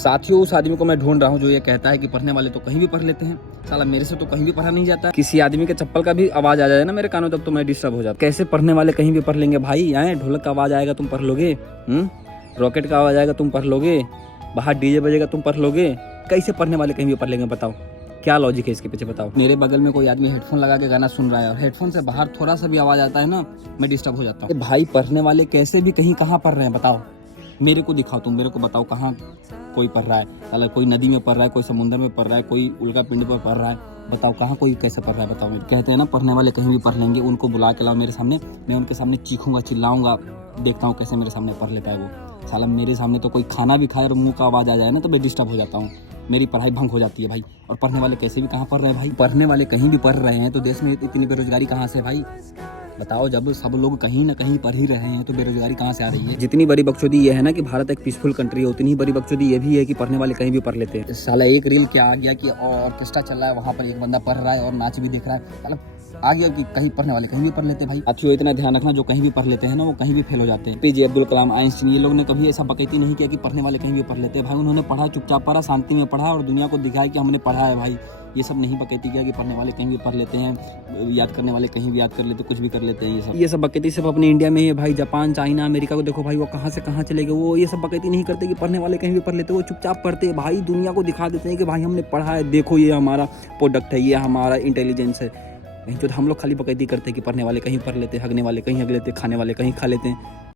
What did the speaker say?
साथियों, उस आदमी को मैं ढूंढ रहा हूँ जो ये कहता है कि पढ़ने वाले तो कहीं भी पढ़ लेते हैं। साला मेरे से तो कहीं भी पढ़ा नहीं जाता। किसी आदमी के चप्पल का भी आवाज आ जाए ना मेरे कानों तक तो मैं डिस्टर्ब हो जाता। कैसे पढ़ने वाले कहीं भी पढ़ लेंगे भाई? आए ढोलक का आवाज आएगा तुम पढ़ लोगे? रॉकेट का आवाज आएगा तुम पढ़ लोगे? बाहर डीजे बजेगा तुम पढ़ लोगे? कैसे पढ़ने वाले कहीं भी पढ़ लेंगे? बताओ क्या लॉजिक है इसके पीछे, बताओ। मेरे बगल में कोई आदमी हेडफोन लगा के गाना सुन रहा है और हेडफोन से बाहर थोड़ा सा भी आवाज आता है ना, मैं डिस्टर्ब हो जाता हूँ। भाई पढ़ने वाले कैसे भी कहीं कहाँ पढ़ रहे हैं बताओ? मेरे को दिखाओ, तुम मेरे को बताओ कहाँ कोई पढ़ रहा है। साला कोई नदी में पढ़ रहा है, कोई समुद्र में पढ़ रहा है, कोई उल्का पिंड पर पढ़ रहा है। बताओ कहाँ कोई कैसे पढ़ रहा है? बताओ। मेरे कहते हैं ना पढ़ने वाले कहीं भी पढ़ लेंगे, उनको बुला के लाओ मेरे सामने, मैं उनके सामने चीखूंगा, चिल्लाऊंगा, देखता हूँ कैसे मेरे सामने पढ़ लेता है वो। साला मेरे सामने तो कोई खाना भी खाए और मुंह का आवाज आ जाए ना तो मैं डिस्टर्ब हो जाता हूँ, मेरी पढ़ाई भंग हो जाती है भाई। और पढ़ने वाले कैसे भी कहाँ पढ़ रहे हैं भाई? पढ़ने वाले कहीं भी पढ़ रहे हैं तो देश में इतनी बेरोजगारी कहाँ से भाई? बताओ, जब सब लोग कहीं ना कहीं पढ़ ही रहे हैं तो बेरोजगारी कहाँ से आ रही है? जितनी बड़ी बकचोदी ये है ना कि भारत एक पीसफुल कंट्री है, उतनी ही बड़ी बकचोदी ये भी है कि पढ़ने वाले कहीं भी पढ़ लेते हैं। साला एक रील क्या आ गया कि ऑर्केस्ट्रा चल रहा है, वहाँ पर एक बंदा पढ़ रहा है और नाच भी दिख रहा है। मतलब आ गया कि कहीं पढ़ने वाले कहीं भी पढ़ लेते हैं भाई। साथियों, इतना ध्यान रखना, जो कहीं भी पढ़ लेते हैं ना वो कहीं भी फेल हो जाते हैं। एपीजे अब्दुल कलाम, आइंस्टीन, ये लोग ने कभी ऐसा बकैती नहीं किया कि पढ़ने वाले कहीं भी पढ़ लेते हैं भाई। उन्होंने पढ़ा, चुपचाप पढ़ा, शांति में पढ़ा और दुनिया को दिखाया कि हमने पढ़ा है भाई। ये सब नहीं बकैती किया कि पढ़ने वाले कहीं भी पढ़ लेते हैं, याद करने वाले कहीं भी याद कर लेते, कुछ भी कर लेते हैं। ये सब बकैती सिर्फ अपने इंडिया में ही है भाई। जापान, चाइना, अमेरिका को देखो भाई, वो कहाँ से कहाँ चले गए। वो ये सब बकैती नहीं करते कि पढ़ने वाले कहीं भी पढ़ लेते, वो चुपचाप पढ़ते हैं भाई। दुनिया को दिखा देते हैं कि भाई हमने पढ़ा है, देखो ये हमारा प्रोडक्ट है, ये हमारा इंटेलिजेंस है। नहीं तो हम लोग खाली बकैती करते हैं कि पढ़ने वाले कहीं पढ़ लेते, हगने वाले कहीं हग लेते, खाने वाले कहीं खा लेते हैं।